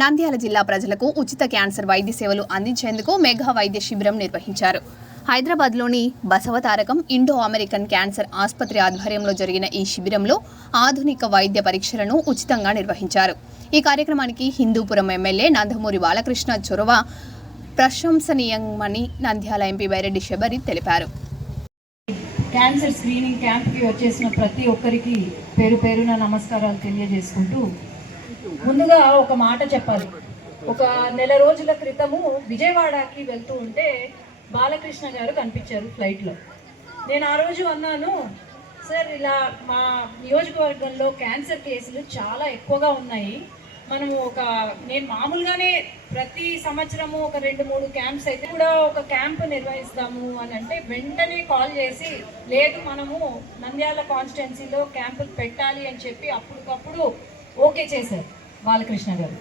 నంద్యాల జిల్లా ప్రజలకు ఉచిత క్యాన్సర్ వైద్య సేవలు అందించేందుకు మెగా వైద్య శిబిరం నిర్వహించారు. హైదరాబాద్లోని బసవతారకం ఇండో అమెరికన్ క్యాన్సర్ ఆసుపత్రి ఆధ్వర్యంలో జరిగిన ఈ శిబిరంలో ఆధునిక వైద్య పరీక్షలను ఉచితంగా నిర్వహించారు. ఈ కార్యక్రమానికి హిందూపురం ఎమ్మెల్యే నందమూరి బాలకృష్ణ చొరవ ప్రశంసనీయమని నంద్యాల ఎంపీ బైరెడ్డి శబరి తెలిపారు. క్యాన్సర్ స్క్రీనింగ్ క్యాంప్కి వచ్చేసిన ప్రతి ఒక్కరికి పేరు పేరున నమస్కారాలు తెలియజేసుకుంటూ, ముందుగా ఒక మాట చెప్పాలి. ఒక నెల రోజుల క్రితము విజయవాడకి వెళ్తూ ఉంటే బాలకృష్ణ గారు కనిపించారు ఫ్లైట్లో. నేను ఆ రోజు అన్నాను, సార్ ఇలా మా నియోజకవర్గంలో క్యాన్సర్ కేసులు చాలా ఎక్కువగా ఉన్నాయి, మనము నేను మామూలుగానే ప్రతి సంవత్సరము ఒక 2-3 క్యాంప్స్ అయితే కూడా ఒక క్యాంప్ నిర్వహిస్తాము అని అంటే వెంటనే కాల్ చేసి, లేదు మనము నంద్యాల కాన్స్టిట్యున్సీలో క్యాంపులు పెట్టాలి అని చెప్పి అప్పటికప్పుడు ఓకే చేశారు బాలకృష్ణ గారు.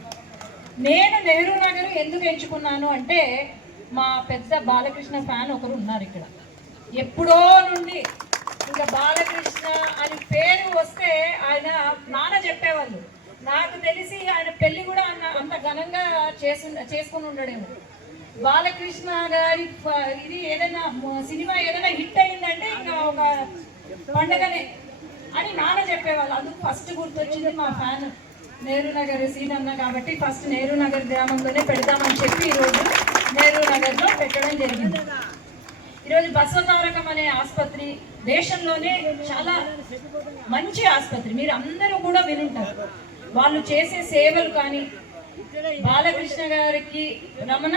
నేను నెహ్రూ నగర్ ఎందుకు ఎంచుకున్నాను అంటే, మా పెద్ద బాలకృష్ణ ఫ్యాన్ ఒకరు ఉన్నారు ఇక్కడ. ఎప్పుడో నుండి ఇంకా బాలకృష్ణ అని పేరు వస్తే ఆయన నాన్న చెప్పేవాళ్ళు. నాకు తెలిసి ఆయన పెళ్లి కూడా అంత ఘనంగా చేసుకుని ఉండడేమో. బాలకృష్ణ గారి ఇది ఏదైనా సినిమా ఏదైనా హిట్ అయిందంటే ఇంకా ఒక పండగనే అని నాన్న చెప్పేవాళ్ళు. అందుకు ఫస్ట్ గుర్తొచ్చింది మా ఫ్యాన్ నెహ్రూ నగర్ సీన్ అన్న కాబట్టి ఫస్ట్ నెహ్రూ నగర్ గ్రామంలోనే పెడదామని చెప్పి ఈరోజు నెహ్రూ నగర్లో పెట్టడం జరిగింది. ఈరోజు బసవతారకం అనే ఆసుపత్రి దేశంలోనే చాలా మంచి ఆసుపత్రి, మీరు అందరూ కూడా వినుంటారు. వాళ్ళు చేసే సేవలు కానీ బాలకృష్ణ గారికి రమణ